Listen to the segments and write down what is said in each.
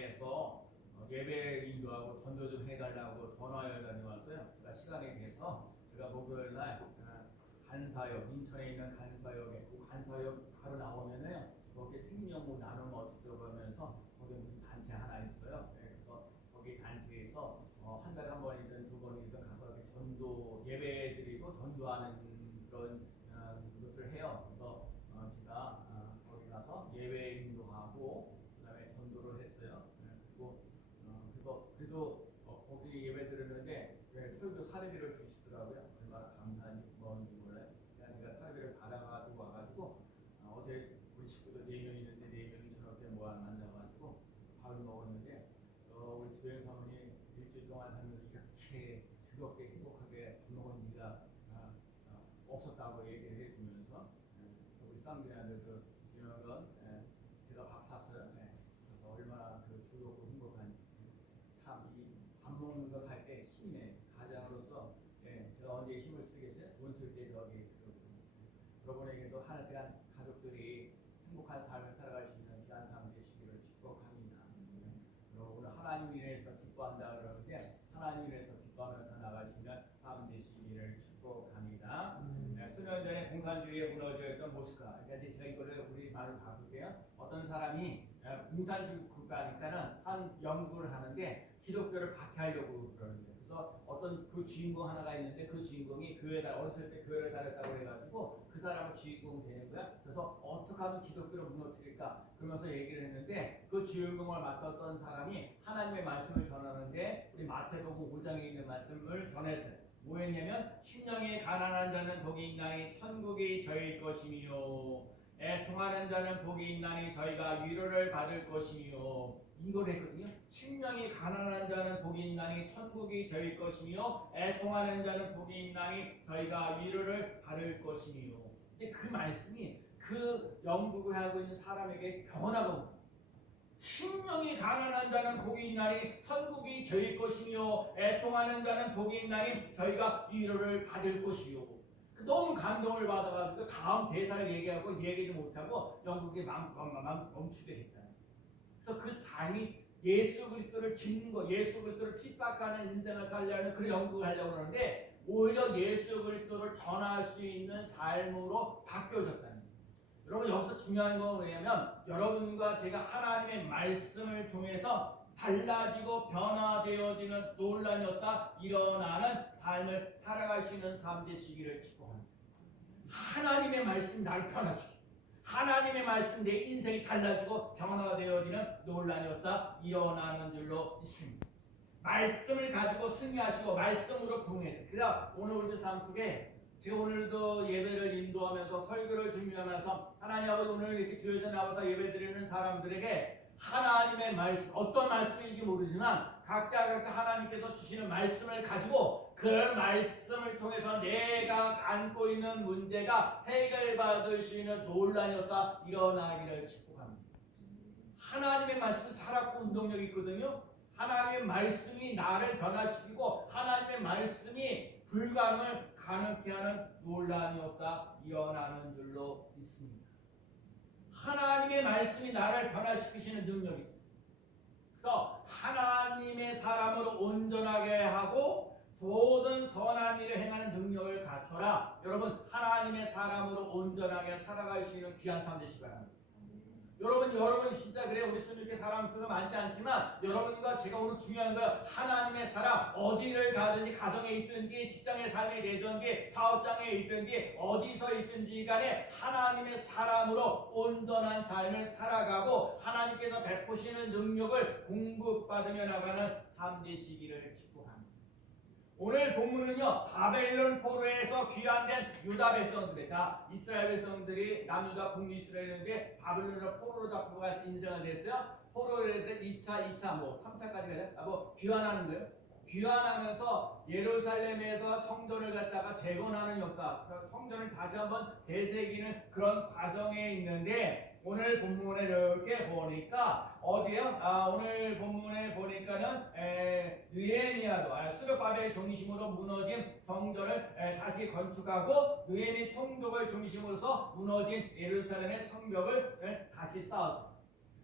교회에서 예배 인도하고 전도 좀 해달라고 전화를 다녀왔어요. 제가 시간에 대해서 제가 목요일 날 간사역, 인천에 있는 간사역에 그 간사역 바로 나오면은 거기 생명부 나눔 어쩌고 하면서 거기 무슨 단체 하나 있어요. 그래서 거기 단체에서 한 달에 한 번이든 두 번이든 가서 이렇게 전도 예배 드리고 전도하는 그런 것을 해요. 그래서 제가 거기 가서 예배 인도하고 그다음에 전도를 했어요. 그리고 그래서 그래도 거기 예배 드렸는데 설교 사례비를 주시더라고요. 얼마나 감사한지 뭔지 몰라요. 제가 사례비를 받아가지고 와가지고 어제 우리 식구들 4명 있는데 4명이 저렇게 만나가지고 밥을 먹었는데 우리 조영 사모님 일주일 동안 하면서 이렇게 즐겁게 행복하게 밥 먹은 일가 없었다고 얘기를 해주면서 우리 쌍둥이 아들도 주영은 제가 밥 샀어요. 그래서 얼마나 즐겁고 행복한지 참 이 밥 먹는 거 살 때 힘이 내 가장으로서 제가 언제 힘을 쓰겠어요? 돈 쓸 때 저기 여러분에게도 하나님한 가족들이 행복한 삶을 살아갈 수 있는 귀한 삶 되시기를 축복합니다. 그리고 오늘 하나님 인해서 기뻐한다 그러는데 하나님 인해서 기뻐하면서 나가시는 삶 되시기를 축복합니다. 수년 전에 공산주의에 무너져있던 모스크바. 그러니까 제가 이거를 우리 말로 바꿀게요. 어떤 사람이 공산주의 국가니까는 한 연구를 하는데 기독교를 박해하려고 그러는데 그래서 어떤 그 주인공 하나가 있는데 그 주인공이 교회를 어렸을 때 교회를 다녔다고 해가지고 그 사람은 주인공이 되는 거야. 그래서 어떻게 하면 기독교를 무너뜨릴까 그러면서 얘기를 했는데 그 주인공을 맡았던 사람이 하나님의 말씀을 전하는데 우리 마태복음 5장에 있는 말씀을 전했어요. 뭐였냐면 심령이 가난한 자는 복이 있나니 천국이 저희일 것이며 애통하는 자는 복이 있나니 저희가 위로를 받을 것이며 이걸 했거든요. 심령이 가난한 자는 복이 있나니 천국이 저희일 것이며 애통하는 자는 복이 있나니 저희가 위로를 받을 것이며 근데 그 말씀이 그 영국을 하고 있는 사람에게 변화가 심령이 가난한 자는 복이 있나니 천국이 저희일 것이며 애통하는 자는 복이 있나니 저희가 위로를 받을 것이요. 너무 감동을 받아가지고 다음 대사를 얘기하고 얘기도 못하고 영국이 멈추게 됐다. 그래서 그 삶이 예수 그리스도를 짓는 거, 예수 그리스도를 핍박하는 인생을 살려는 그 연구를 하려고 하는데 오히려 예수 그리스도를 전할 수 있는 삶으로 바뀌어졌다는 거예요. 여러분 여기서 중요한 건 뭐냐면 여러분과 제가 하나님의 말씀을 통해서 달라지고 변화되어지는 놀라운 역사 일어나는 삶을 살아갈 수 있는 삶 되시기를 축복합니다. 하나님의 말씀 나를 변화시키고 하나님의 말씀 내 인생이 달라지고 변화되어지는 놀라운 역사 일어나는 줄로 믿습니다. 말씀을 가지고 승리하시고 말씀으로 부흥해야 돼요. 그래서 오늘 우리 삶 속에 제가 오늘도 예배를 인도하면서 설교를 준비하면서 하나님 아버지 오늘 이렇게 주여져 나와서 예배드리는 사람들에게 하나님의 말씀 어떤 말씀인지 모르지만 각자 하나님께서 주시는 말씀을 가지고 그 말씀을 통해서 내가 안고 있는 문제가 해결받을 수 있는 놀라운 역사 일어나기를 축복합니다. 하나님의 말씀은 살았고 운동력이 있거든요. 하나님의 말씀이 나를 변화시키고 하나님의 말씀이 불가능을 가능케 하는 놀라운 역사 일어나는 줄로 믿습니다. 하나님의 말씀이 나를 변화시키시는 능력이 있습니다. 그래서 하나님의 사람으로 온전하게 하고 모든 선한 일을 행하는 능력을 갖춰라. 여러분 하나님의 사람으로 온전하게 살아갈 수 있는 귀한 삶 되시기 바랍니다. 여러분 진짜 그래요. 우리 스님께 사람들도 많지 않지만 여러분과 제가 오늘 중요한 거 하나님의 사람 어디를 가든지 가정에 있든지 직장의 삶에 되든지 사업장에 있든지 어디서 있든지 간에 하나님의 사람으로 온전한 삶을 살아가고 하나님께서 베푸시는 능력을 공급받으며 나가는 삶 되시기를 축복합니다. 오늘 본문은요 바벨론 포로에서 귀환된 유다 백성들, 자 이스라엘 백성들이 남유다 북이스라엘인데 바벨론으로 포로로 잡고 가서 인생을 했어요. 포로를 2차, 3차까지 귀환하는 거예요. 귀환하면서 예루살렘에서 성전을 갖다가 재건하는 역사, 성전을 다시 한번 되새기는 그런 과정에 있는데 오늘 본문에 이렇게 보니까 어디요? 오늘 본문에 보니까는 느헤미야도 수르바벨 중심으로 무너진 성전을 다시 건축하고 느헤미 총독을 중심으로서 무너진 예루살렘의 성벽을 다시 쌓았습니다.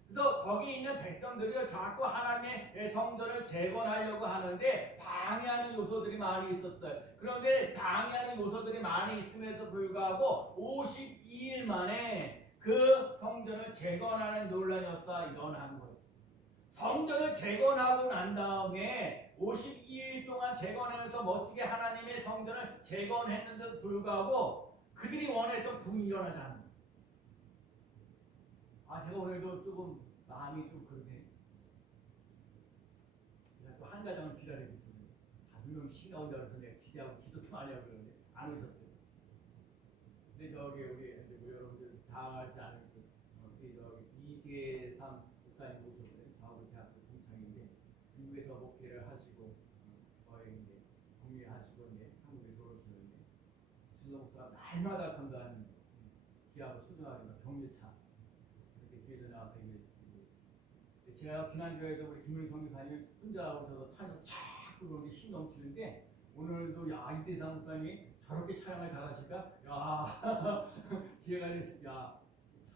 그래서 거기 있는 백성들이 자꾸 하나님의 성전을 재건하려고 하는데 방해하는 요소들이 많이 있었어요. 그런데 방해하는 요소들이 많이 있음에도 불구하고 52일 만에 그 성전을 재건하는 논란이 일어난 거예요. 성전을 재건하고 난 다음에 52일 동안 재건하면서 멋지게 하나님의 성전을 재건했는데도 불구하고 그들이 원했던 붐이 일어나지 않는 거예요. 제가 오늘도 조금 마음이 좀 그러네. 제가 또 한 가정을 기다리고 있습니다. 5명 시가 온다고 해서 내가 기대하고 기도도 많이 하고 그러는데 안 오셨어요. 근데 저기 우리 여러분들 다 알지 않을 우리 저기 이재삼 목사님 오셨어요. 저하고 대학교 동창인데 미국에서 목회를 하시고 거의 이제 공리하시고 이제 한국에 들어오시는데 진로 목사가 날마다 전도하는 귀하고 소중하게 격려차 이렇게 뒤에서 나와서 얘기해주고 있어요. 제가 지난주에도 우리 김문성 목사님 혼자 오셔서 찬양 자꾸 그런데 힘 넘치는데 오늘도 이대상 목사님이 저렇게 찬양을 잘하실까? 기회가 됐습니다.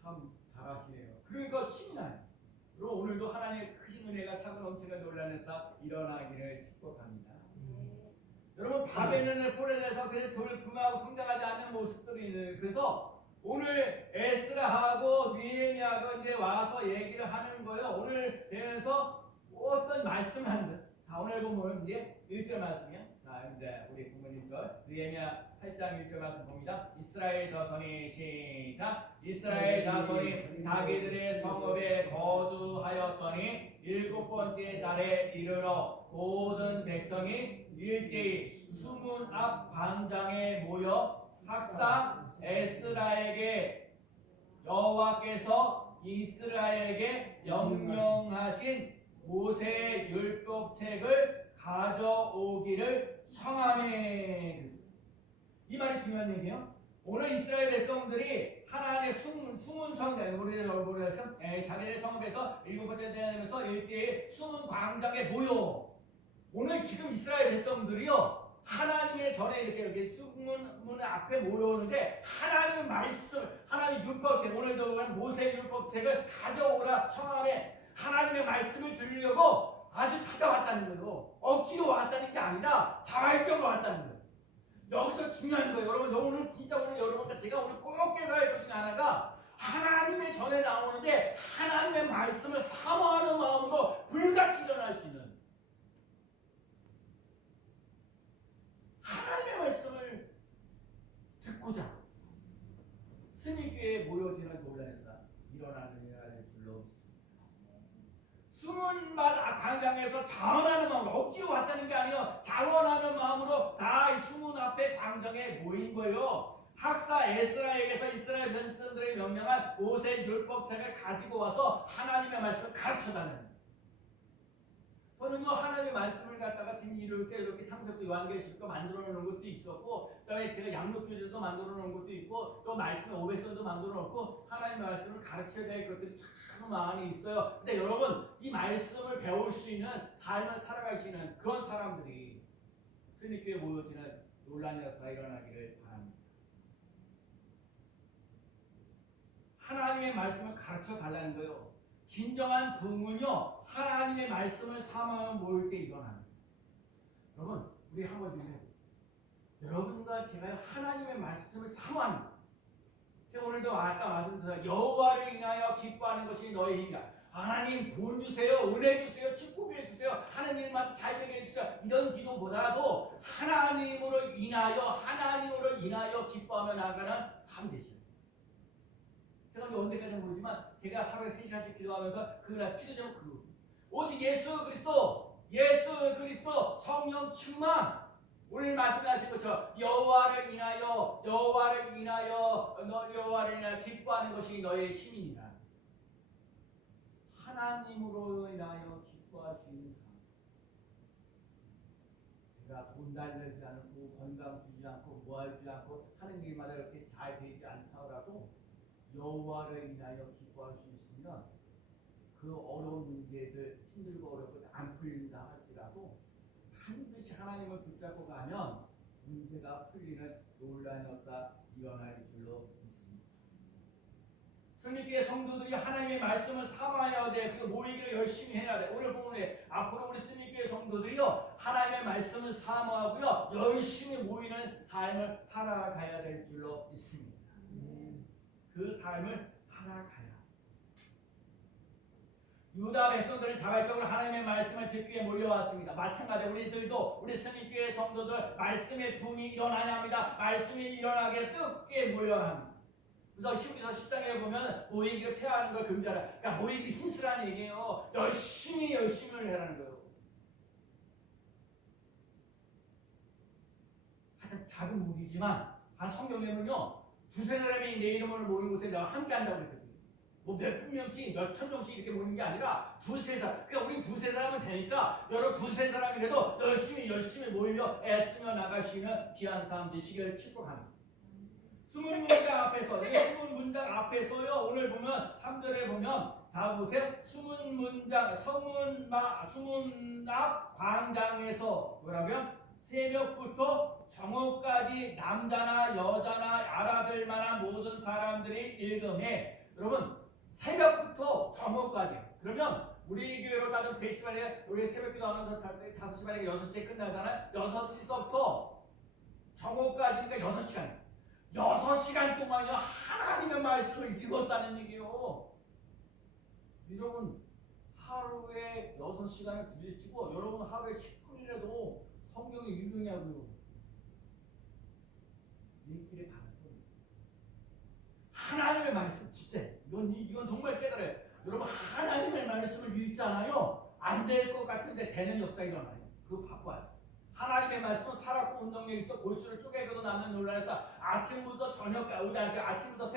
참 잘하시네요. 그러니까 힘이 나요. 그리고 오늘도 하나님의 크신 은혜가 차고 넘치는 논란에서 일어나기를 축복합니다. 여러분 바벨론의 꼴에 대해서 그래서 돌을 분하고 성장하지 않는 모습들이 있는 그래서 오늘 에스라하고 느헤미야가 이제 와서 얘기를 하는 거예요. 오늘 배에서 어떤 말씀을 하는 자 오늘 보면 이제 1절 말씀이요. 자 이제 우리 부모님 1절 느헤미야 8장 1절 말씀 봅니다. 이스라엘 자손이 시작. 이스라엘 자손이 자기들의 성읍에 거주하였더니 7번째 달에 이르러 모든 백성이 일제히 수문 앞 광장에 모여 학사 에스라에게 여호와께서 이스라엘에게 명령하신 모세의 율법책을 가져오기를 청하매. 이 말이 중요한 얘기예요. 오늘 이스라엘 백성들이 하나님의 숨은 성전, 자기의 성읍에서 7번째 되면서 일제히 숨은 광장에 모여. 오늘 지금 이스라엘 백성들이요 하나님의 전에 이렇게 문 앞에 모여오는데 하나님의 말씀, 하나님의 율법책, 오늘도 모세의 율법책을 가져오라 청하네. 하나님의 말씀을 들으려고 아주 찾아왔다는 거예요. 억지로 왔다는 게 아니라 자발적으로 왔다는 거예요. 여기서 중요한 거예요. 여러분 오늘 진짜 오늘 여러분과 제가 오늘 꼭 깨달아야 할 것 중에 하나가 하나님의 전에 나오는데 하나님의 말씀을 사모하는 마음으로 불같이 일어날 수 있는 하나님의 말씀을 듣고자 스미교에 모여지는 논란에서 일어나는 일을 줄로 숨은 광장에서 자원하는 마음으로 억지로 왔다는 게 아니요 자원하는 마음으로 다 이 숨은 앞에 광장에 모인 거예요. 학사 에스라에게서 이스라엘 백성들의 명령한 모세 율법책을 가지고 와서 하나님의 말씀을 가르쳐달라는 저는요 하나님의 말씀을 갖다가 지금 이렇게 창세기 요한계시록도 만들어 놓은 것도 있었고 그다음에 제가 양육주제도 만들어 놓은 것도 있고 또 말씀의 오백선도 만들어 놓고 하나님의 말씀을 가르쳐야 될 것들이 참 많이 있어요. 근데 여러분 이 말씀을 배울 수 있는 삶을 살아갈 수 있는 그런 사람들이 스님교에 모여지는 논란에서 일어나기를 바랍니다. 하나님의 말씀을 가르쳐 달라는 거예요. 진정한 부흥은요 하나님의 말씀을 사모하며 모일 때 일어납니다. 여러분 우리 한번 좀 해보세요. 여러분과 제가 하나님의 말씀을 사모합니다. 제가 오늘도 아까 말씀드렸죠. 여호와를 인하여 기뻐하는 것이 너의 힘이다. 하나님 돈 주세요, 은혜 주세요, 축복해 주세요, 하는 일마다 잘 되게 해주세요. 이런 기도보다도 하나님으로 인하여 기뻐하며 나아가는 삶 되시죠. 제가 언제까지 모르지만 제가 하루에 3시간씩 기도하면서 그날 기도 제목 그거 오직 예수 그리스도 성령 충만 오늘 말씀하신 것처럼 여호와를 인하여 기뻐하는 것이 너의 힘이니라. 하나님으로 인하여 기뻐할 수 있는 삶. 제가 돈 달리지 않고 건강 주지 않고 뭐하지 않고 하는 일마다 이렇게 잘 되지 않더라도 여호와를 인하여 기뻐할 수 있으면 그 어려운 문제들 힘들고 어렵고 안 풀린다 할지라도 반드시 하나님을 붙잡고 가면 문제가 풀리는 놀라운 역사 일어날 줄로 믿습니다. 승리교회 성도들이 하나님의 말씀을 삼아야 돼. 그리고 모이기를 열심히 해야 돼. 오늘 보면 앞으로 우리 승리교회 성도들이요 하나님의 말씀을 사모하고요 열심히 모이는 삶을 살아가야 될 줄로 믿습니다. 그 삶을 살아가야. 유다 백성들은 자발적으로 하나님의 말씀을 듣기 위해 몰려왔습니다. 마찬가지로 우리들도 우리 승리교회 성도들 말씀의 붐이 일어나야 합니다. 말씀이 일어나게 뜨겁게 몰려야 합니다. 그래서 히브리서 10장에 보면 모이기를 폐하는 걸 금지하라. 그러니까 모이기 힘쓰라는 얘기예요. 열심히 해라는 거예요. 하여튼 작은 무기지만 성경에는요 두세 사람이 내 이름으로 모이는 곳에 내가 함께 한다고 그랬거든요. 뭐 몇백 명씩 몇천 명씩 이렇게 모이는 게 아니라 두세 사람. 그러니까 우리 두세 사람은 되니까 여러분 두세 사람이라도 열심히 모이며 애쓰며 나가시는 귀한 삶 되시길 축복합니다. 숨은 문장 앞에서, 숨은 문장 앞에서요, 오늘 보면 3절에 보면 다 보세요. 숨은 문장, 숨은 앞 광장에서 뭐라고요? 새벽부터 정오까지 남자나 여자나 알아들 만한 모든 사람들이 읽음에. 여러분 새벽부터 정오까지. 그러면 우리 교회로 따지면 4시 반에 우리 새벽기도 하면서 5시 반에 6시에 끝나잖아요. 6시부터 정오까지니까 6시간. 6시간 동안요 하나님의 말씀을 읽었다는 얘기예요. 여러분 하루에 6시간을 부딪히고 여러분 하루에 10분이라도 성경을 읽으냐고요. 일길에 가는 거예요. 하나님의 말씀 진짜 이건 정말 깨달아요. 여러분 하나님의 말씀을 읽잖아요. 안 될 것 같은데 되는 역사가 일어나요. 그거 바꿔요. 하나님의 말씀은 살았고 운동력이 있어 골수를 쪼개고도 남는 논란에서 아침부터 저녁까지 아침부터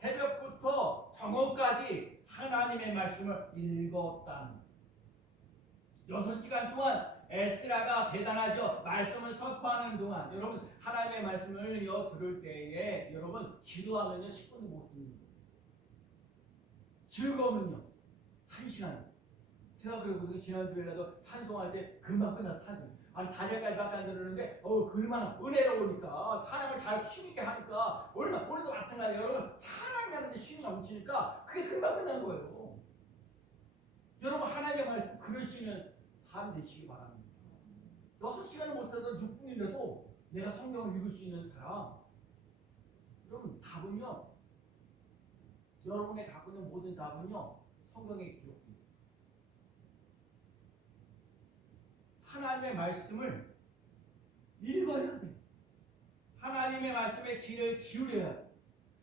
새벽부터 정오까지 하나님의 말씀을 읽었다는 6시간 동안 에스라가 대단하죠. 말씀을 선포하는 동안 여러분 하나님의 말씀을 들을 때에 여러분 지루하면요 10분도 못 듣는 거예요. 즐거우면요 1시간. 제가 그리고 지난주에라도 찬송할 때 금방 끝나 찬송. 아니 4절까지밖에 안 들었는데 얼마나 은혜로우니까 찬양을 잘 힘있게 하니까 오늘도 마찬가지예요. 여러분 찬양하는데 힘이 넘치니까 그게 금방 끝난 거예요. 여러분 하나님의 말씀 그럴 수 있는 삶 되시기 바랍니다. 6시간을 못해도 6분이라도 내가 성경을 읽을 수 있는 사람. 여러분 답은요 여러분의 갖고 있는 모든 답은요 성경에 기록되어 있어요. 하나님의 말씀을 읽어야 돼. 하나님의 말씀에 귀를 기울여야 돼.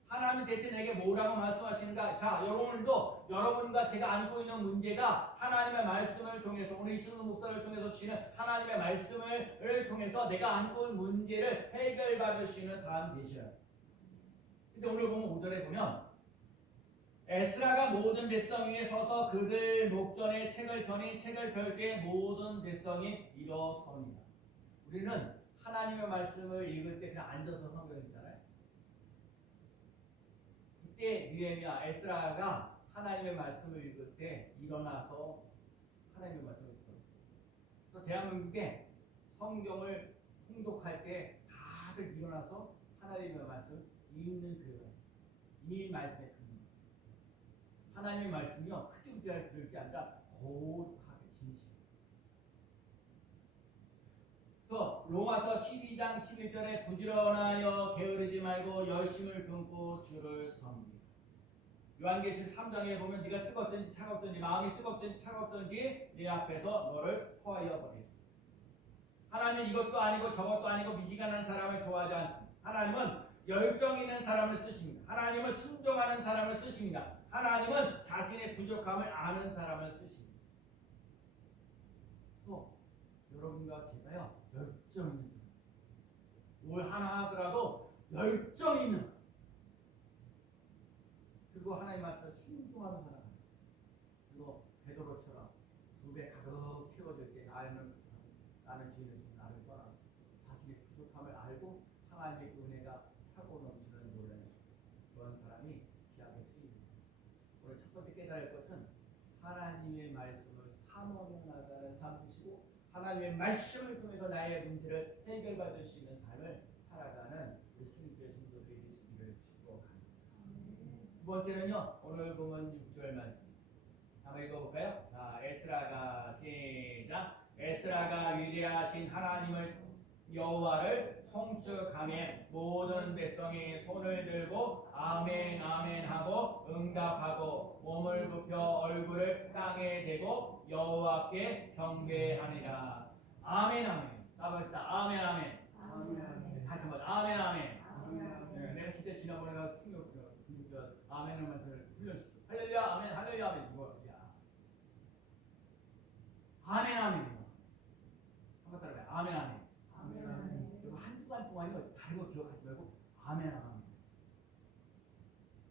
하나님 대체 내게 뭐라고 말씀하시는가? 자, 여러분도 여러분과 제가 안고 있는 문제가 하나님의 말씀을 통해서 오늘 이춘우 목사를 통해서 주시는 하나님의 말씀을 통해서 내가 안고 있는 문제를 해결받을 수 있는 사람 되셔야 돼. 근데 오늘 보면 5절에 보면 에스라가 모든 백성 위에 서서 그들 목전에 책을 펴니 책을 펼 때 모든 백성이 일어섭니다. 우리는 하나님의 말씀을 읽을 때 그냥 앉아서 성경 읽잖아요. 이때 느헤미야 에스라가 하나님의 말씀을 읽을 때 일어나서 하나님의 말씀을 읽었어요. 그래서 대한민국에 성경을 통독할 때 다들 일어나서 하나님의 말씀을 읽는 교회가 있어요. 이 말씀에 하나님의 말씀이요 흐지부지하게 들을 게 아니라 거룩하게 진실. 그래서 로마서 12장 11절에 부지런하여 게으르지 말고 열심을 품고 주를 섬기라. 요한계시록 3장에 보면 네가 뜨겁든지 차갑든지 마음이 뜨겁든지 차갑든지 네 앞에서 너를 토하여 버리라. 하나님은 이것도 아니고 저것도 아니고 미지근한 사람을 좋아하지 않습니다. 하나님은 열정 있는 사람을 쓰십니다. 하나님은 순종하는 사람을 쓰십니다. 하나님은 자신의 부족함을 아는 사람을 쓰십니다. 또 여러분과 제가요 열정 있는 사람. 뭘 하나 하더라도 열정 있는. 그리고 하나님 말씀에 순종하는 사람. 그리고 베드로처럼 2배 가득 채워질 때 나는 죄인을 나를 떠나 자신의 부족함을 알고 하나님의 은혜가 차고 넘치는 노래는 그런 사람이 귀하게 쓰입니다. 오늘 첫 번째 깨달을 것은 하나님의 말씀을 사모하며 나가는 삶이시고 하나님의 말씀을 통해서 나의 문제를 해결받을 수 있는 삶을 살아가는 우리 승리교회 성도들이 되시기를 축복합니다. 두 번째는요, 오늘 보면 6절 말씀. 한번 읽어볼까요? 자, 에스라가 시작. 에스라가 위대하신 하나님을 여호와를 송축하며 모든 백성이 손을 들고 아멘 아멘 하고 응답하고 몸을 굽혀 얼굴을 땅에 대고 여호와께 경배하니라. 아멘 아멘. 가봅시다. 아멘 아멘. 다시 한번 아멘 아멘. 네, 내가 진짜 지난번에 승격 아멘을 훈련시켜. 할렐루야 아멘 할렐루야 아멘 이거야. 아멘 아멘. 한번 따라해. 아멘 아멘. 여러분 한 주간 동안이요 다른 거 기억하지 말고 아멘 아멘.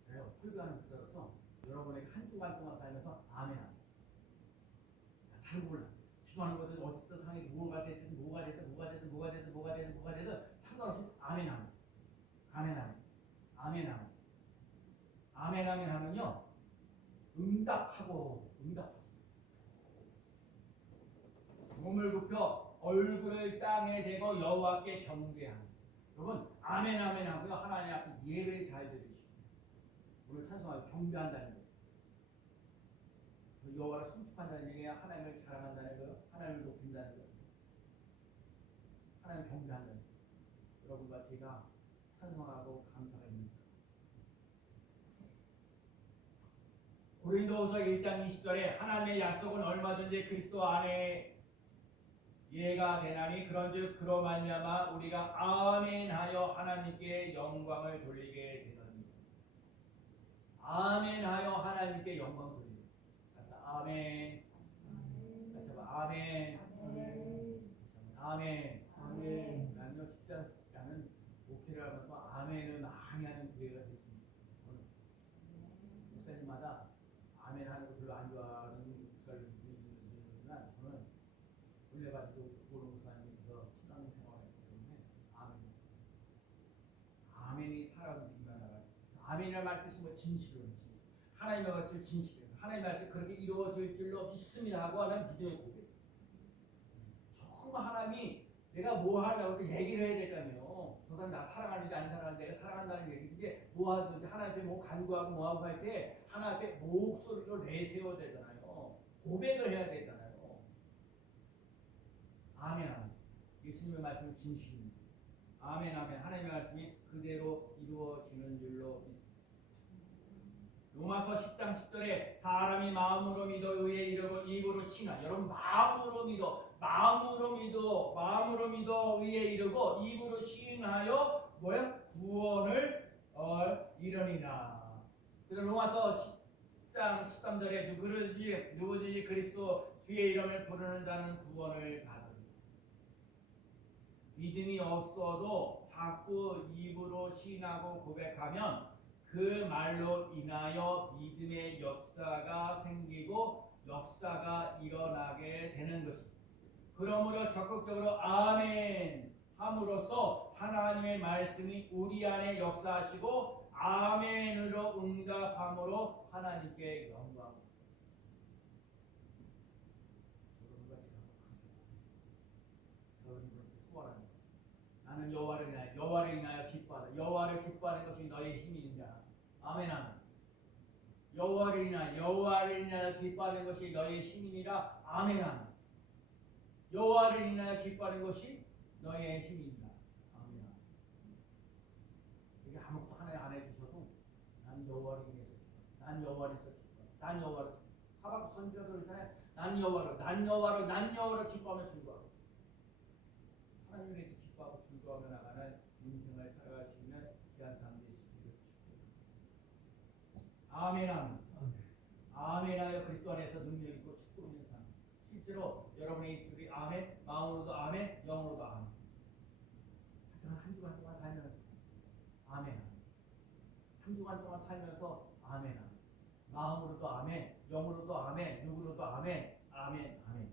그래요. 설교하는 목사로서 여러분에게 한 주간 동안 살면서 아멘 아멘. 다른 거 몰라. 기도하는 것은 어떤 상황이 뭐가 됐든 상관없이 아멘 아멘. 아멘 아멘. 아멘 아멘. 아멘 아멘 하면요 응답하고 몸을 굽혀 얼굴을 땅에 대고 여호와께 경배하는. 여러분 아멘 아멘 하고요 하나님 앞에 예배 잘 드리시고 오늘 찬송하고 경배한다는 거예요. 여호와를 순축한다는 얘기야. 하나님을 자랑한다는 거예요. 하나님을 높인다는 거예요. 하나님을 경배한다는 거예요. 여러분과 제가 찬송하고 감사가 있는 고린도후서 1장 20절에 하나님의 약속은 얼마든지 그리스도 안에 이해가 되나니 그런즉 그로 말미암아 우리가 아멘하여 하나님께 영광을 돌리게 되느니라. 아멘하여 하나님께 영광 돌리게. 아멘. 다시 한번 아멘. 아멘. 아멘. 나는요 진짜 나는 목회를 하면서 아멘을 많이 하는 기회가 됐습니다. 목사님마다 아멘 하는 거 별로 안 좋아하는 목사를 있지만 저는 올려가지고 구보로 목사님께서 신앙생활을 했기 때문에 아멘이 사람 움직임만 나가요. 아멘이라는 말 뜻이 뭐 진실로 하나님의 말씀을 진실로 하나님의 말씀이 그렇게 이루어질 줄로 믿습니다 하고 하는 믿음의 고백. 정말 하나님이 내가 뭐 하려고 얘기를 해야 되잖아요. 저 사람 나 사랑하는지 안 사랑하는지 내가 사랑한다는 얘기인데 뭐 하든지 하나님 앞에 뭐 간구하고 뭐 하고 할 때 하나님 앞에 목소리로 내세워야 되잖아요. 고백을 해야 되잖아요. 아멘 아멘. 예수님의 말씀은 진실입니다. 아멘 아멘. 하나님의 말씀이 그대로 이루어지는 줄로 믿습니다. 로마서 10장 10절에 사람이 마음으로 믿어 의에 이르고 입으로 신하. 여러분 마음으로 믿어 의에 이르고 입으로 신하여 뭐야? 구원을 이르니라. 그래서 로마서 10장 13절에 누구든지 그리스도 주의 이름을 부르는 자는 구원을 받으리라. 믿음이 없어도 자꾸 입으로 신하고 고백하면 그 말로 인하여 믿음의 역사가 생기고 역사가 일어나게 되는 것입니다. 그러므로 적극적으로 아멘 함으로써 하나님의 말씀이 우리 안에 역사하시고 아멘으로 응답함으로 하나님께 영광. 나는 여호와를 인하여 기뻐하다. 여호와를 기뻐하는 것이 너의 힘이니라. 아멘 아멘. 여호와를 인하여 기뻐하는 것이 너의 힘이니라. 아멘 아멘. 여호와를 인하여 기뻐하는 것이 너의 힘이니라. 아멘 아멘. 이게 아무것도 하나님 안 해주셔도 난 여호와를 인해서 기뻐. 난 여호와를 하박국 선지자도 그러잖아요. 난 여호와로 기뻐하며 즐거워. 하나님에 대해서 기뻐하고 즐거워하며 나가는 인생을 살아갈 수 있는 귀한 삶 되시기를 축복합니다. 아멘 아멘. 아멘하여 그리스도 안에서 능력 있고 축복 있는 삶. 실제로 여러분의 입술이 아멘, 마음으로도 아멘, 영으로도 아멘. 하여튼 한 주간 동안 살면서 아멘. 한 주간 동안 살면서 아멘. 마음으로도 아멘, 영으로도 아멘, 누구로도 아멘, 아멘, 아멘.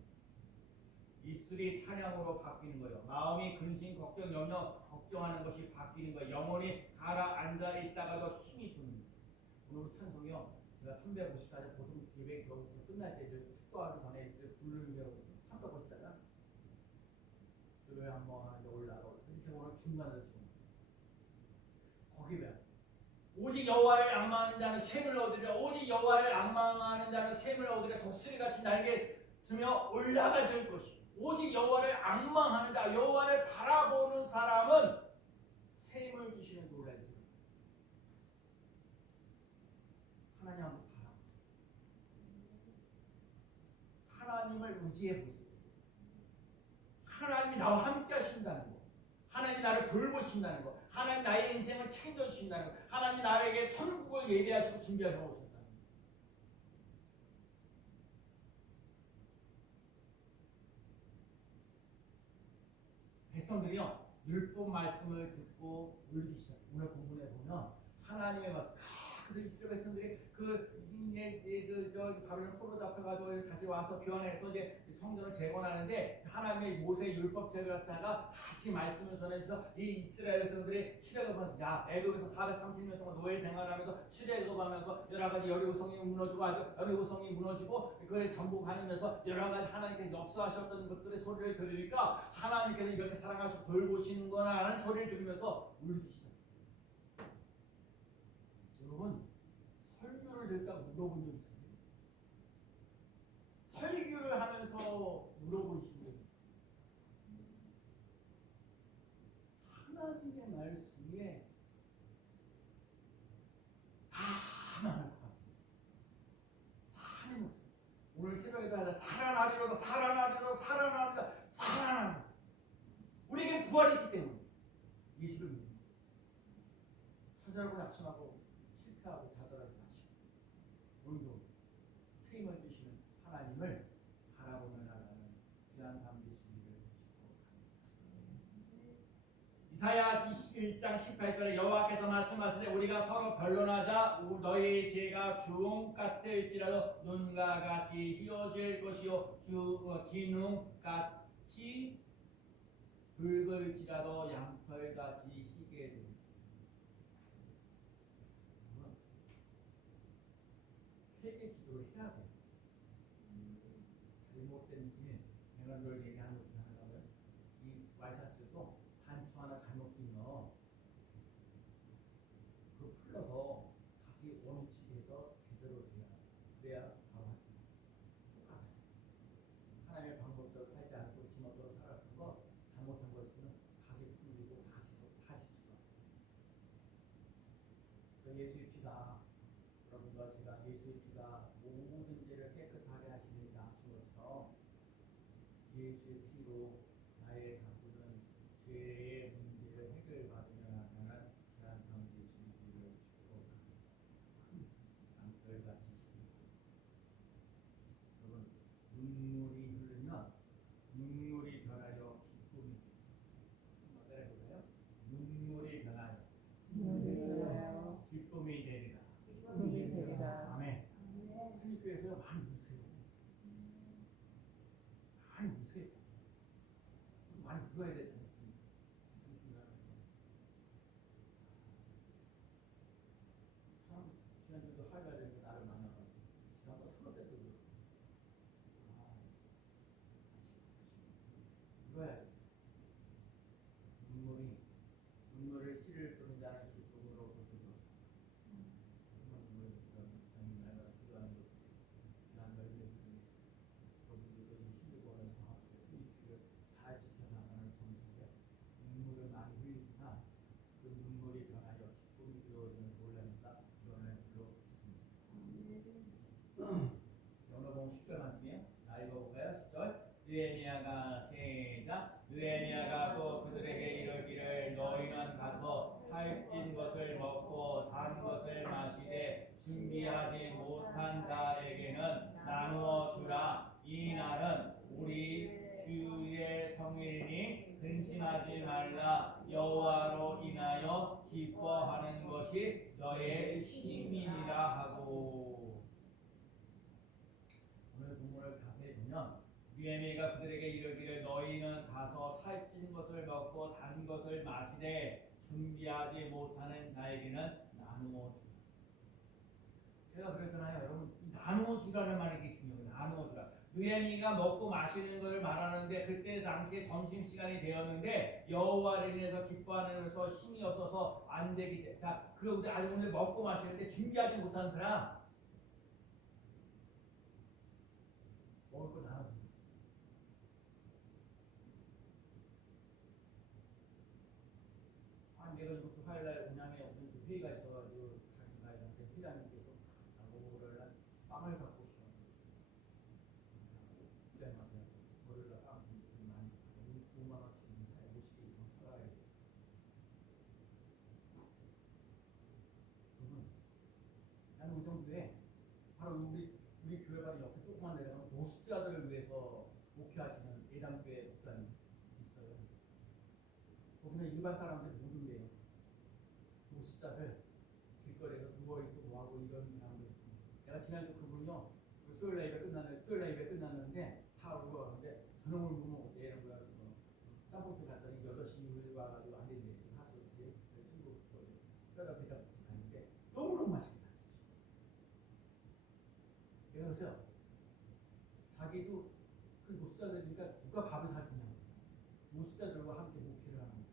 입술이 찬양으로 바뀌는 거예요. 마음이 근심, 걱정, 염려, 걱정하는 것이 바뀌는 거예요. 영혼이 가라앉아 있다가도 힘이 솟는 거예요. 오늘 찬송이요. 제가 354년 보통 예배 겨우 끝날 때 축도하기 전에 부르려고 354년 그를 한번 하는데 올라가고 근데 제가 오늘 중간으로 지금 거기 왜 오직 여호와를 앙망하는 자는 샘을 얻으리라. 오직 여호와를 앙망하는 자는 샘을 얻으리라. 독수리같이 날개 들며 올라가 될 것이. 오직 여호와를 앙망하는 자, 여호와를 바라보는 사람은 샘을 주시는 노래가 있습니다. 하나님 한번 바라보세요. 하나님을 의지해 보세요. 하나님이 나와 함께 하신다는 거, 하나님이 나를 돌보신다는 거, 하나님 나의 인생을 책임져 주신다는 거, 하나님이 나에게 천국을 예비하시고 준비하셔 오신다는 거. 백성들이요 율법 말씀을 듣고 울기 시작. 오늘 본문에 보면 하나님의 말씀. 그래서 이스라엘 백성들이 바벨론 포로 잡혀가지고 다시 와서 귀환해서 이제 성전을 재건하는데 하나님의 모세 율법책을 갖다가 다시 말씀을 전해서 이 이스라엘 백성들이 출애굽하면서 야 애굽에서 430년 동안 노예 생활하면서 출애굽하면서 여러 가지 여리고성이 무너지고 아주 여리고성이 무너지고 그걸 정복하면서 여러 가지 하나님께서 역사하셨던 것들의 소리를 들으니까 하나님께서 이렇게 사랑하시고 돌보시는구나라는 소리를 들으면서 울기 시작. 여러분 설교를 듣다 물어본 적 있어요? 설교를 하면서 물어보신 적 있어요? 하나님의 말씀에 다 나올 것 같아요. 하나님 오늘 새벽에도 하자. 살아나리로다 살아나리로다 살아나리로다 살아나리로다. 우리에게 부활이 있기 때문에 예수를 믿는 찾아오고 낙심하고 실패하고 좌절하지 마시고 오늘도 책임을 지시는 하나님을 바라보며 나가는 귀한 삶 되시기를 축복합니다. 이사야 21장 18절에 여호와께서 말씀하시되 우리가 서로 변론하자 너희 죄가 주홍 같을지라도 눈과 같이 휘어질 것이요 진웅같이 붉을지라도 양털같이 희게 됩니다. 회개 기도를 해야 돼요. 잘못된 일, 내가 널 얘기하는 것이 하나라면 이 와이셔츠도 단추 하나 잘못 끼면 그 풀러서 다시 원위치해서 제대로 돼야 그래야 바로 할 수 있어요. 하나님의 방법대로 살지 않고 지멋대로 살았던 거 잘못한 거 있으면 다시 풀리고 다시 추가. 예수의 피가 여러분과 제가 예수의 피가 모든 죄를 깨끗하게 하시는 하신 것처럼 예수의 피로 나의 갖고 있는 죄의 문제를 해결받으며 나가는 귀한 삶 되시기를 축복합니다. 양털같이 여러분 눈물이 흐르면 눈물이 변하여 기쁨이 한번 해볼까요? 눈물이 변하여 기쁨이 되리라. 아멘. 주님께서 많이 우세요. 많이 우세요. 많이 웃어야 되잖아요. 참 지난주도 할아버지가 나를 만나가지고 지난번 서너 때도 그렇고 울어야 돼. 눈물을 씨를 뿌린 자는 기쁨으로 거두고 눈물을 주는 날마다 기도하는 것들이 지난 열매 여러분들도 힘들고 하는 상황 속에 승리를 잘 지켜나가는 성수에 눈물을 많이 흘리지만 그 눈물이 변하여 기쁨이 되어지는 놀라운 사 일어날 줄로 믿습니다. 영어봉 10절 말씀이에요. 자 읽어볼까요? 10절 느헤미야가 시작 느헤미야가 또 그들에게 이르기를 너희는 가서 살찐 것을 먹고 단 것을 마시되 준비하지 못한 자에게는 나누어 주라. 이 날은 우리 주의 성일이니 근심하지 말라. 여호와로 인하여 기뻐하는 것이 너의 힘이니라 하고. 오늘 본문을 자세히 보면 느헤미야가 그들에게 이르기를 너희는 가서 살찐 것을 먹고 단 것을 마시되 준비하지 못하는 자에게는 나누어 주라. 제가 그랬잖아요. 여러분 나누어 주라는 말이 이게 중요해요. 나누어 주라. 느헤미야가 먹고 마시는 것을 말하는데 그때 당시에 점심시간이 되었는데 여호와를 인해서 기뻐하면서 힘이 없어서 안 되기 때문에 자 그러고 아주 오늘 먹고 마시는데 준비하지 못한 사람 먹을 거 나눠줍니다. 아 내가 이거 화요일날 운양에 무슨 회의가 있어가지고 자기가 회장님께서 뭐를 빵을 갖고 오시면 부장님한테 뭐를 빵 많이 5만 원치 인사에 50개 이상 사가야 돼. 그러면 나는 이 정도에 바로 우리 교회가 옆에 조금만 내려가면 노숙자들을 위해서 목회하시는 예당교회 목사님 있어요. 거기는 일반 사람들 못 온대요. 노숙자들 길거리에서 누워있고 뭐하고 이런 사람들. 내가 지난주 그분이요 수요일 예배 끝났는데 다 오고 하는데 저녁을 못 먹었대. 이런 거야. 짬뽕집 갔더니 8시 이후에 와가지고 안 된대. 하소지 친구 뼈가 배다 갔는데 너무너무 맛있게 갔어요. 그래서 자기도 그 노숙자들이니까 누가 밥을 사주냐. 노숙자들과 함께 목회를 하는 거예요.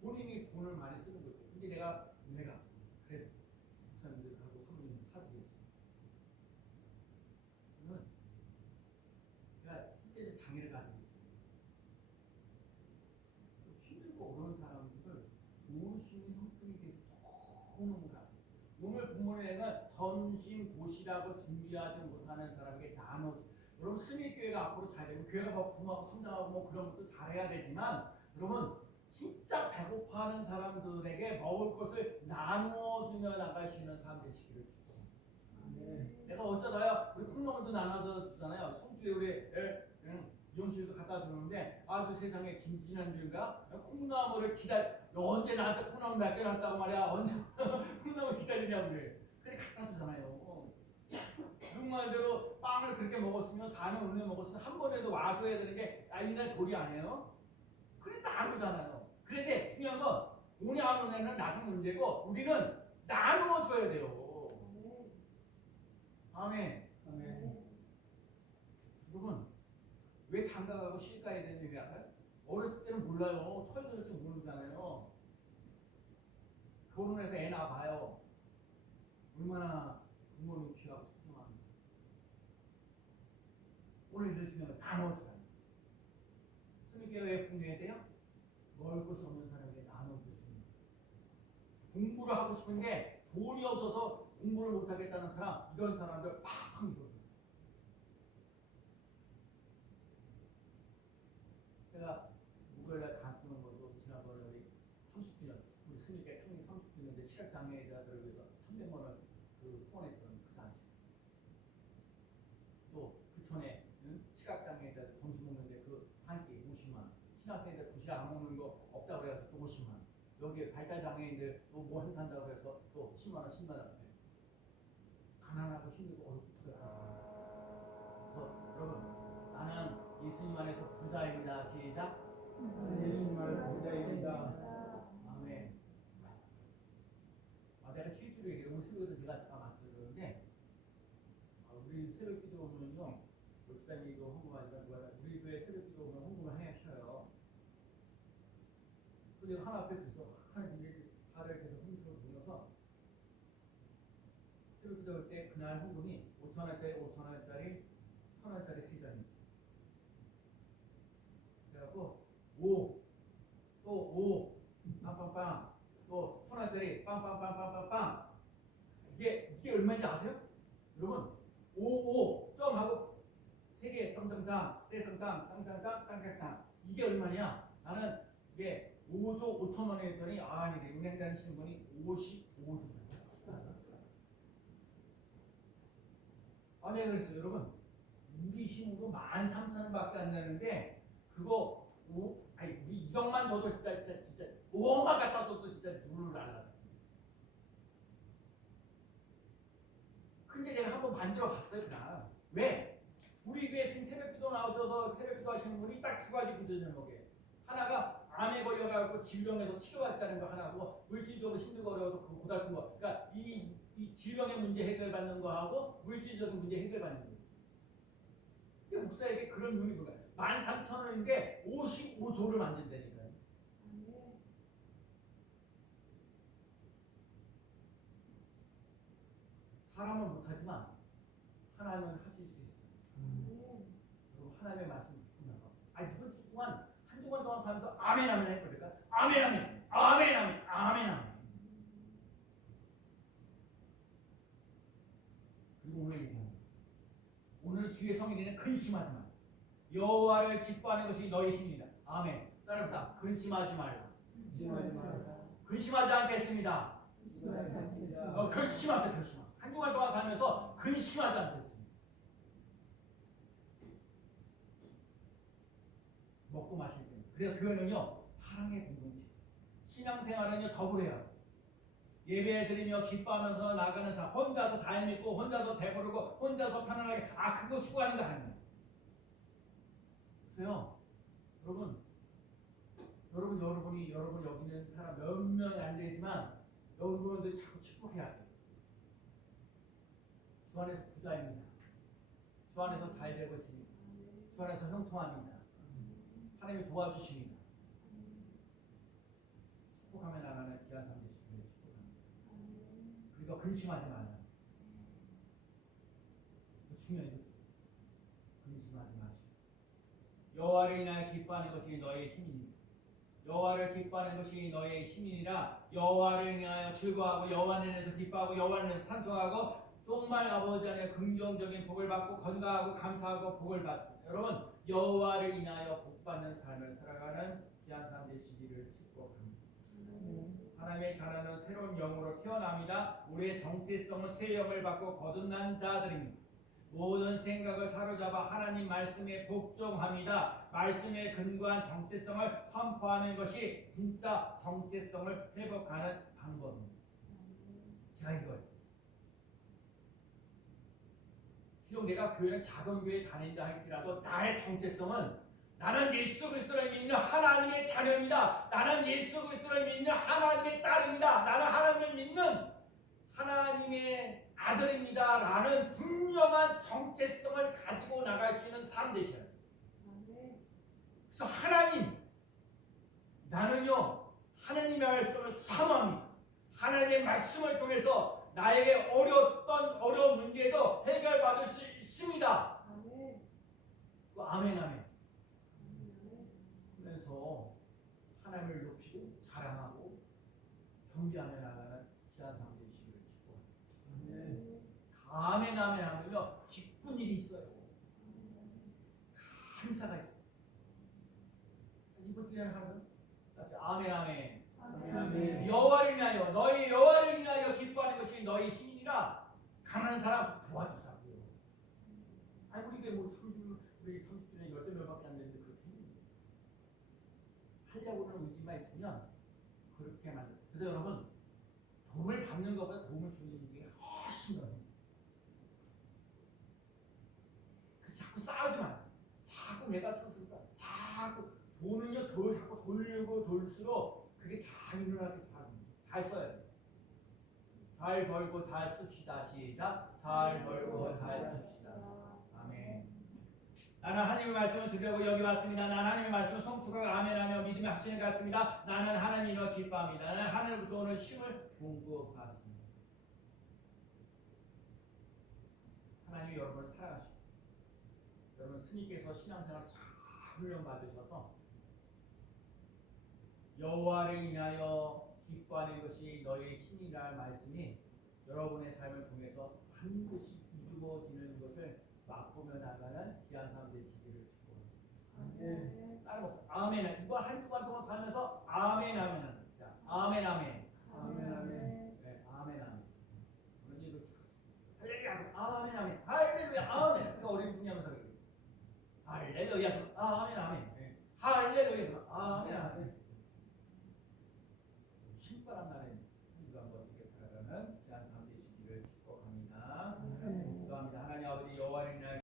본인이 돈을 많이 쓰는 거죠. 근데 내가 그래 목사님들하고 사모님 사주겠지. 그러면 내가 실제로 장애를 가지고 힘들고 어려운 사람들을 도울 수 있는 형편이 돼서 너무너무 가. 오늘 본문에는 전심 도시락을 준비하지 못하는 사람에게 나눠. 여러분 스미교회가 앞으로 잘 되고 교회가 뭐 부흥하고 성장하고 뭐 그런 것도 잘해야 되지만 여러분 진짜 배고파하는 사람들에게 먹을 것을 나누어주며 나갈 수 있는 사람 되시기를 축복합니다. 내가 어쩌다요 우리 콩나물도 나눠서 주잖아요. 성주에 우리 미용실도 갖다 주는데 아주 세상에 지난주인가 콩나물을 언제 나한테 콩나물 몇 개 놨다고 말이야. 언제 콩나물 기다리냐고 그래. 그래 갖다 주잖아요. 정말대로 빵을 그렇게 먹었으면 4년 5년 먹었으면 한 번에도 와줘야 되는 게 인간 도리 아니에요? 그래 나누잖아요. 그런데 중요한 건 오냐 안 오냐는 나중 문제고 우리는 나누어줘야 돼요. 아멘. 여러분 왜 장가가고 시집가야 되는 얘기 알아요? 어렸을 때는 몰라요. 처해질 줄 모르잖아요. 결혼해서 애 낳아봐요. 얼마나 부모님 귀하고 소중합니다. 오늘 있으시면 다 넣어줘요. 스님께가 왜 분명해야 돼요? 먹을 것이 없는 사람에게 나눠주십니다. 공부를 하고 싶은데 돈이 없어서 공부를 못하겠다는 사람, 이런 사람들 팍팍 밀어줘요. 제가 목요일날 가르치는 것도 지난번에 우리 30주년, 우리 스님께 창립 30주년인데 시각장애자들을 위해서 300만 원 후원했던 그 단체. 또 부천에 시각장애자들 점심 먹는데 그 한 끼 50만 원. 신학생들 도시락 안 먹는 거 없다고 해서 또 50만 원. 여기에 발달장애인들 또 뭐 한다고 해서 또 10만 원, 10만 원. 가난하고 힘들고 어렵고 그래서 여러분 나는 예수님 안에서 부자입니다. 시작. 예수님 안에서 부자입니다. 아멘. 내가 실제로 얘기해. 오늘 새벽에도 제가 잠깐 말씀드렸는데 우리 새벽 기도 오면요. 목사님도 헌금하지만 우리 교회 새벽 기도 오면 헌금을 하셔요. 근데 하나 앞에 서서 하나님이 발을 계속 흔들어 보면서 새벽 기도 할 때 그날 헌금이 5,000원짜리, 5,000원짜리, 1,000원짜리 3장이 있어요. 그래갖고 5, 또 5, 빵빵빵, 또 1,000원짜리 빵빵빵빵빵빵. 이게 얼마인지 아세요? 여러분 5, 점하고 3개 땅땅땅, 떼땅땅, 땅땅땅, 땅땅땅. 이게 얼마냐? 나는 이게 5조 5천 원에 했더니 아니 은행 다니시는 분이 55조. 아니 그래서 여러분 우리 힘으로 13,000원밖에 안 되는데 그거 우리 이것만 줘도 진짜 5억만 갖다 줘도 진짜 눈을 날라. 근데 내가 한번 만들어 봤어요. 그냥 왜? 우리 교회 지금 새벽기도 나오셔서 새벽기도 하시는 분이 딱 2가지 기도 제목이에요. 하나가 암에 걸려가지고 질병에서 치료받자는 거 하나고 물질적으로 힘들고 어려워서 그 고달픈 거. 그러니까 이 질병의 문제 해결받는 거하고 물질적인 문제 해결받는 거. 어떻게 목사에게 그런 눈이 보여? 13,000원인데 55조를 만든다니까요. 사람은 못하지만 하나님은 하실 수 있어요. 그리고 하나님의 말씀을 듣고 나가. 아니 이번 주 동안 한 주간 동안 살면서 아멘 아멘 해버릴까? 아멘 아멘 아멘 아멘 아멘 아멘. 그리고 오늘 얘기하는 오늘 주의 성인에는 근심하지 마. 여호와를 기뻐하는 것이 너희 힘이다. 아멘. 따라합시다. 근심하지 말라. 근심하지 말라. 근심하지 않겠습니다. 근심하지 않겠습니다. 결심하세요. 결심. 한 주간 동안 살면서 근심하지 않겠습니다. 먹고 마실 때. 그래서 교회는요 사랑의 공동체. 신앙생활은요 더불어요. 예배드리며 기뻐하면서 나가는 사람, 혼자서 잘 믿고 혼자서 배부르고 혼자서 편안하게 그거 추구하는 거 아니에요. 그래서요 여러분이 여기 있는 사람 몇 명이 안 되지만 여러분들 자꾸 축복해야 돼요. 주 안에서 부자입니다. 주 안에서 잘 되고 있습니다. 주 안에서 형통합니다. 하나님이 도와주십니다. 축복하며 나가는 귀한 삶 되시기를 축복합니다. 그러니까 근심하지 말라. 중요해요. 근심하지 마시고 여호와를 인하여 기뻐하는 것이 너의 힘이니라. 여호와를 기뻐하는 것이 너의 힘이니라. 여호와를 인하여 즐거워하고 여호와를 인해서 기뻐하고 여호와를 인해서 찬송하고 정말 아버지 안에 긍정적인 복을 받고 건강하고 감사하고 복을 받습니다. 여러분 여호와를 인하여 복받는 삶을 살아가는 귀한 삶 되시기를 축복합니다. 하나님의 자녀는 새로운 영으로 태어납니다. 우리의 정체성은 새 영을 받고 거듭난 자들입니다. 모든 생각을 사로잡아 하나님 말씀에 복종합니다. 말씀에 근거한 정체성을 선포하는 것이 진짜 정체성을 회복하는 방법입니다. 자 이거예요. 비록 내가 교회는 작은 교회에 다닌다 할지라도 나의 정체성은 나는 예수 그리스도를 믿는 하나님의 자녀입니다. 나는 예수 그리스도를 믿는 하나님의 딸입니다. 나는 하나님을 믿는 하나님의 아들입니다. 라는 분명한 정체성을 가지고 나갈 수 있는 삶 되셔야 돼요. 그래서 하나님, 나는요 하나님의 말씀을 사모합니다. 하나님의 말씀을 통해서 나에게 어려운 문제도 해결받을 수 있습니다. 아멘 아멘. 그래서 하나님을 높이고 자랑하고 경배하며 나가는 귀한 삶 되시기를 축복합니다. 아멘 아멘 하면요 기쁜 일이 있어요. 감사가 있어요. 이번 주에 하는 아멘 아멘. 여호와를 인하여 너희 여호와를 인하여 기뻐하는 것이 너희 힘이니라. 가난한 사람 도와주자고요. 아니 우리 뭐 30주년 10명밖에 안 되는데 그렇게 하려고 하는 의지만 있으면 그렇게 만들. 그래서 여러분 도움을 받는 것보다 도움을 주는 인생이 훨씬 더 해요. 그래서 자꾸 싸우지 마. 자꾸 내가 스스로 자꾸 돈은요 자꾸 돌리고 돌수록 그게 잘 일어나게 잘 써야 돼. 잘 벌고 잘 씁시다. 시작. 잘 벌고 잘 씁시다. 아멘. 나는 하나님의 말씀을 들으려고 여기 왔습니다. 나는 하나님의 말씀을 성취가 아멘하며 믿음이 확신을 갖습니다. 나는 하나님을 기뻐합니다. 나는 하늘부터 오는 힘을 공급받습니다. 하나님이 여러분을 사랑하시고 여러분 스님께서 신앙생활 잘 훈련받으셔서 여호와를 인하여 기뻐하는 것이 너의 힘이라 말씀이 여러분의 삶을 통해서 반드시 이루어지는 것을 맛보며 나가는 귀한 삶 되시기를 축복합니다. 다른 거 아멘. 이거 한 주간 동안 살면서 아멘 아멘 하는. 자, 아멘 아멘. 아멘 아멘. 네, 아멘 아멘. 그런 일도 할렐루야. 아멘 아멘. 할렐루야. 아멘. 그 어린 분이 하면서 그래요. 할렐루야. 아멘 아멘. 네. 할렐루야. 아멘 아멘. 신바람 나는 우리가 멋지게 살아가는 귀한 삶